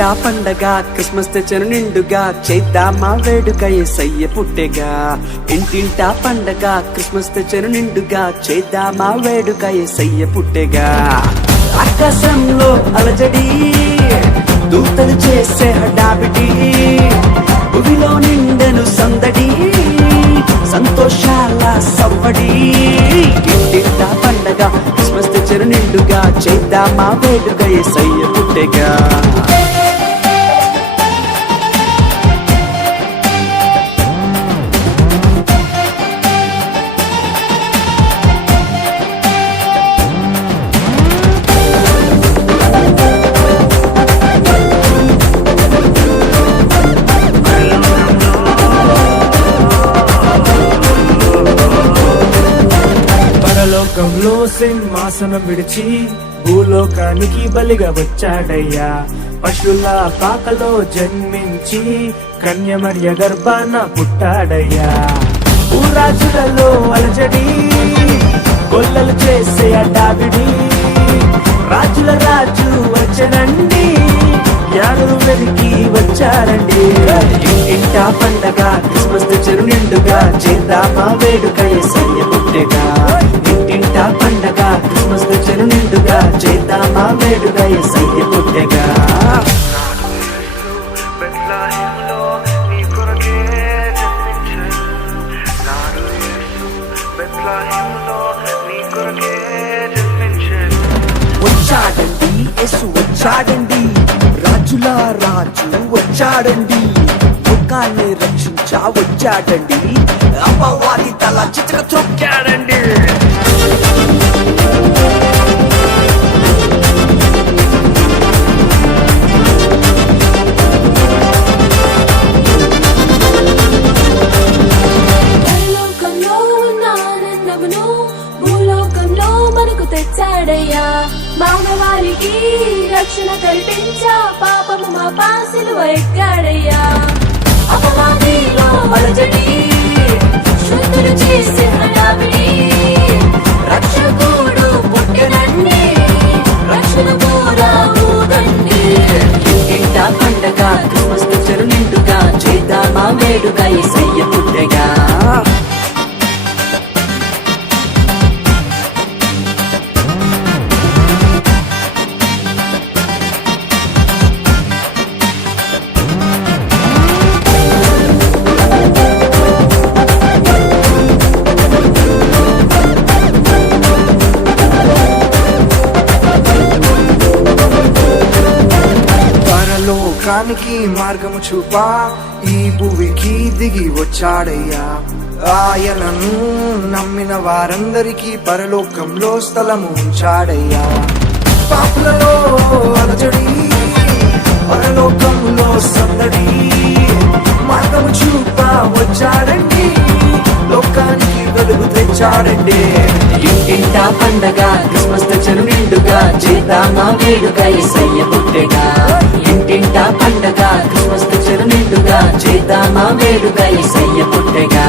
ఇంటింటా పండగ క్రిస్మస్ తెచ్చను నిండుగా చేద్దామా వేడుక యేసయ్య పుట్టెగా. ఇంటింటా పండగ క్రిస్మస్ తెచ్చను నిండుగా చేద్దామా వేడుక యేసయ్య పుట్టెగా. ఆకాశంలో అలజడి దూతలు చేసే హడావిడి భూమిలో నిండెను సందడి సంతోషాల సవ్వడి. ఇంటింటా పండగ క్రిస్మస్ తెచ్చను నిండుగా చేద్దామా వేడుక యేసయ్య పుట్టెగా. పరలోకంలో సింహాసనం విడిచి భూలోకానికి బలిగా వచ్చాడయ్యా. పశుల పాకలో జన్మించి కన్యమర్య గర్భాన పుట్టాడయ్యా. ఊరాజులలో అలజడి గొల్లలు చేసే అడావిడి రాజుల రాజు వచ్చనండి యారు వెలికి వచ్చారండి. ఇంటింటా పండగ క్రిస్మస్ తెచ్చను నిండుగా చేద్దామా వేడుక యేసయ్య పుట్టెగా. ఇంటింటా పండగ క్రిస్మస్ తెచ్చను నిండుగా చేద్దామా వేడుక యేసయ్య పుట్టెగా. వచ్చాడండి యేసు వచ్చాడండి రాజుల రాజు వచ్చాడండి. లోకాన్ని రక్షించా వచ్చాడండి అపవాది తల చిచ్చక త్రొక్కాడండి. పరలోకంలో ఉన్న ఆనందమును భూలోకంలో మనకు తెచ్చాడయ్యా. మానవాళికి రక్షణ కల్పించా పాపము మా పాసిలువ ఎక్కాడయ్యా. అపవాదిలో అలజడి శుద్ధులు చేసే హడావిడి రక్షకుడు పుట్టెనండి రక్షణ కూడా ఊదండి. ఇంటింటా పండగ క్రిస్మస్ తెచ్చను నిండుగా చేద్దామా వేడుక యేసయ్య పుట్టెగా. పరలోకానికి మార్గము చూపా ఈ భూమికి దిగి వచ్చాడయ్యా. ఆయనను నమ్మిన వారందరికీ పరలోకంలో స్థలము ఉంచాడయ్యా. పాపులలో అలజడి పరలోకంలో సందడి మార్గము చూపా వచ్చాడండి లోకానికి వెలుగు తెచ్చాడండి. ఇంటింటా పండగ క్రిస్మస్ తెచ్చను నిండుగా చేద్దామా వేడుక యేసయ్య పుట్టెగా. ఇంటింటా పండగ క్రిస్మస్ తెచ్చను నిండుగా చేద్దామా వేడుక యేసయ్య పుట్టెగా.